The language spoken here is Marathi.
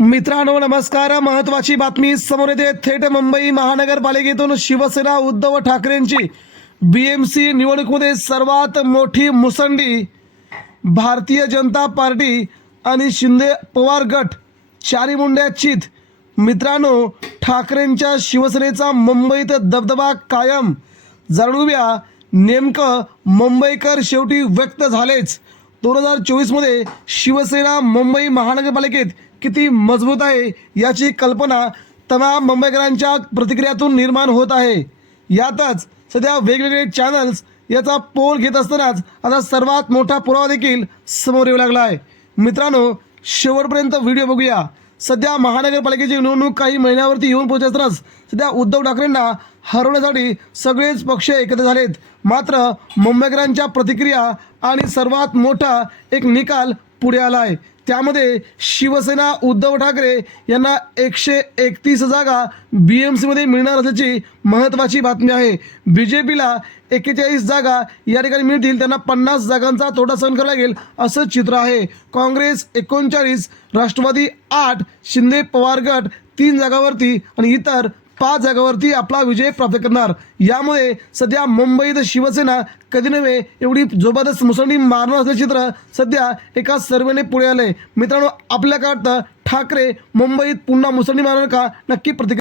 मित्रांनो नमस्कार. महत्वाची बातमी समोर येते. थेट मुंबई महानगरपालिकेतून शिवसेना उद्धव ठाकरेंची बीएमसी निवडणुकीमध्ये सर्वात मोठी मुसंडी भारतीय जनता पार्टी आणि शिंदे पवार गट चारी मुंड्या चित. मित्रांनो ठाकरेंच्या शिवसेनेचा मुंबईत दबदबा कायम. जाणूया नेमकं मुंबईकर शेवटी व्यक्त झालेच. दोन हजार चोवीसमध्ये शिवसेना मुंबई महानगरपालिकेत किती मजबूत आहे याची कल्पना तमाम मुंबईकरांच्या प्रतिक्रियातून निर्माण होत आहे. यातच सध्या वेगवेगळे चॅनल्स याचा पोल घेत असतानाच आता सर्वात मोठा पुरावा देखील समोर येऊ लागला आहे. मित्रांनो शेवटपर्यंत व्हिडिओ बघूया. सध्या महानगरपालिकेची निवडणूक काही महिन्यावरती येऊन पोहोचत असतानाच सध्या उद्धव ठाकरेंना हरवण्यासाठी सगळेच पक्ष एकत्र झालेत. मात्र मुंबईकरांच्या प्रतिक्रिया आणि सर्वात मोठा एक निकाल पुढे आला आहे. त्यामध्ये शिवसेना उद्धव ठाकरे यांना एकशे एकतीस जागा बी एम सीमध्ये मिळणार असल्याची महत्त्वाची बातमी आहे. बी जे पीला एक्केचाळीस जागा या ठिकाणी मिळतील त्यांना पन्नास जागांचा तोटा सहन करावा लागेल असं चित्र आहे. काँग्रेस एकोणचाळीस राष्ट्रवादी आठ शिंदे पवार गट तीन जागावरती आणि इतर पाच जागावरती आपला विजय प्राप्त करणार. यामुळे सध्या मुंबईत शिवसेना कधी नव्हे एवढी जोबादस्त मुसंडी मारणार असल्याचे चित्र सध्या एका सर्वेने पुढे आले मित्रांनो आपल्या काळात ठाकरे मुंबईत पुन्हा मुसंडी मारणार का? नक्की प्रतिक्रिया